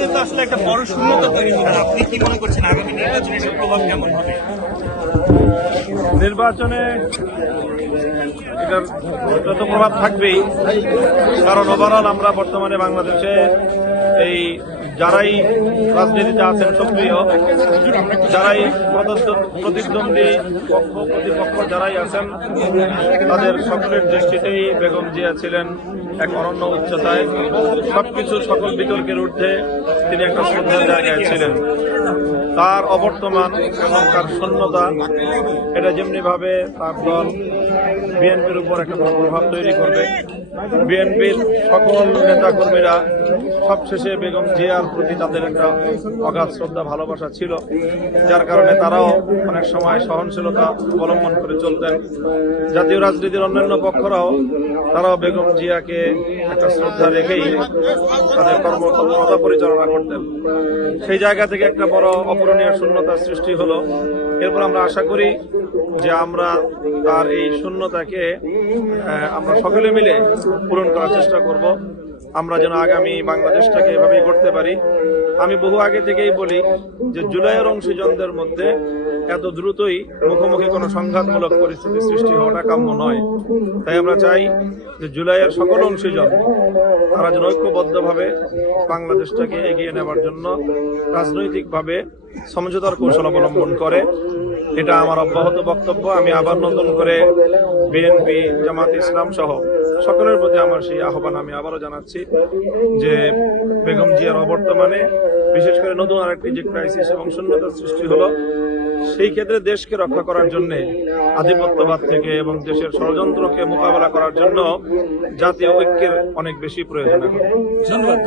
রাজনীতিতে তো আসলে একটা বড় শূন্যতা তৈরি হচ্ছে। আপনি কি মনে করছেন আগামী নির্বাচনে এসব প্রভাব কেমন হবে? নির্বাচনে এটার যত প্রভাব থাকবেই, কারণ ওভারঅল আমরা বর্তমানে বাংলাদেশে এই যারাই রাজনীতিতে আছেন সক্রিয়, যারাই প্রতিদ্বন্দ্বী পক্ষ প্রতিপক্ষ যারাই আছেন, তাদের সকলের দৃষ্টিতেই বেগম জিয়া ছিলেন এক অনন্য উচ্চতায়। সবকিছু সকল বিতর্কের ঊর্ধ্বে তিনি একটা শ্রদ্ধার জায়গায় ছিলেন। তার অবর্তমান এবং তার শূন্যতা, এটা যেমনি ভাবে তার দল বিএনপির উপর একটা প্রভাব তৈরি করবে। বিএনপির সকল নেতাকর্মীরা সবশেষে বেগম জিয়ার প্রতি তাদের একটা অগাধ শ্রদ্ধা ভালোবাসা ছিল, যার কারণে তারাও অনেক সময় সহনশীলতা অবলম্বন করে চলতেন। জাতীয় রাজনীতির অন্যান্য পক্ষরাও তারাও বেগম জিয়াকে একটা শ্রদ্ধা রেখেই তাদের কর্মতৎপরতা পরিচালনা করতেন। সেই জায়গা থেকে একটা বড় অপূরণীয় শূন্যতার সৃষ্টি হলো। এরপর আমরা আশা করি যে আমরা তার এই শূন্যতাকে আমরা সকলে মিলে পূরণ করার চেষ্টা করব। আমরা যেন আগামী বাংলাদেশটাকে এভাবেই করতে পারি। আমি বহু আগে থেকেই বলি যে জুলাইয়ের অংশীজনদের মধ্যে এত দ্রুতই মুখোমুখি কোনো সংঘাতমূলক পরিস্থিতি সৃষ্টি হওয়াটা কাম্য নয়। তাই আমরা চাই যে জুলাইয়ের সকল অংশীজন তারা যেন ঐক্যবদ্ধভাবে বাংলাদেশটাকে এগিয়ে নেবার জন্য রাজনৈতিকভাবে সমঝোতার কৌশল অবলম্বন করে। এটা আমার অব্যাহত বক্তব্য। আমি আবার নতুন করে বিএনপি, জামাত ইসলাম সহ সকলের প্রতি আমার সেই আহ্বান আমি আবারও জানাচ্ছি যে বেগম জিয়ার অবর্তমানে বিশেষ করে নতুন আরেকটি যে ক্রাইসিস এবং শূন্যতার সৃষ্টি হলো, সেই ক্ষেত্রে দেশকে রক্ষা করার জন্য, আধিপত্যবাদ থেকে এবং দেশের ষড়যন্ত্রকে মোকাবেলা করার জন্য জাতীয় ঐক্যের অনেক বেশি প্রয়োজন। ধন্যবাদ।